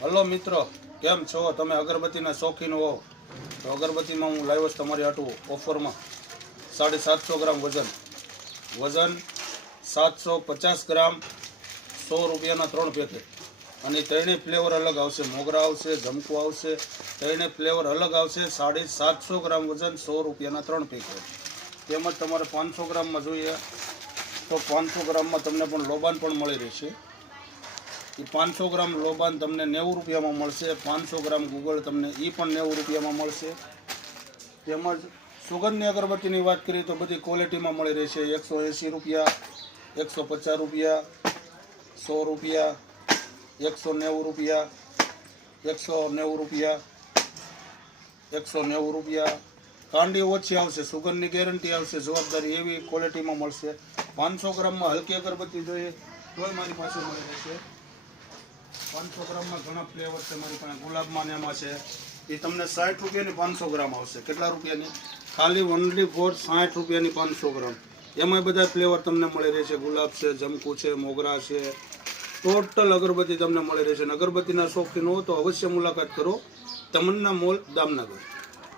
Hello મિત્રો, કેમ છો તમે? અગરબત્તીના શોખીન હો તો અગરબત્તીમાં હું લાવ્યો છું તમારી હાટું ઓફરમાં 750 ગ્રામ વજન 750 ગ્રામ 100 રૂપિયાના 3 પેકેટ. અને ત્રણેય ફ્લેવર અલગ આવશે. મોગરા આવશે, જમકુ આવશે, ત્રણેય ફ્લેવર અલગ આવશે. 750 ગ્રામ વજન 100 રૂપિયાના 3 પેકેટ. તેમજ તમારે 500 ગ્રામમાં જોઈએ તો 500 ગ્રામમાં તમને પણ લોબાન પણ મળી રહેશે. એ 500 ગ્રામ લોબાન તમને 90 રૂપિયામાં મળશે. 500 ગ્રામ ગુગળ તમને એ પણ 90 રૂપિયામાં મળશે. તેમજ સુગંધની અગરબત્તીની વાત કરીએ તો બધી ક્વોલિટીમાં મળી રહેશે. 180 રૂપિયા, 150 રૂપિયા, 100 રૂપિયા, 190 રૂપિયા, 190 રૂપિયા, 190 રૂપિયા. કાંડી ઓછી આવશે, સુગંધની ગેરંટી આવશે, જવાબદારી એવી ક્વોલિટીમાં મળશે. 500 ગ્રામમાં હલકી અગરબત્તી જોઈએ તોય મારી પાસે મળી રહેશે. 500 ગ્રામમાં ઘણા ફ્લેવર છે મારી પાસે. ગુલાબમાં ને એમાં છે એ તમને 60 રૂપિયાની 500 ગ્રામ આવશે. કેટલા રૂપિયાની? ખાલી ઓનલી ફોર 60 રૂપિયાની 500 ગ્રામ. એમાંય બધા ફ્લેવર તમને મળી રહેશે. ગુલાબ છે, જમકુ છે, મોગરા છે, ટોટલ અગરબત્તી તમને મળી રહેશે. અને અગરબત્તીના શોખીન હો તો અવશ્ય મુલાકાત કરો. તમન્ના મોલ, દામનગર.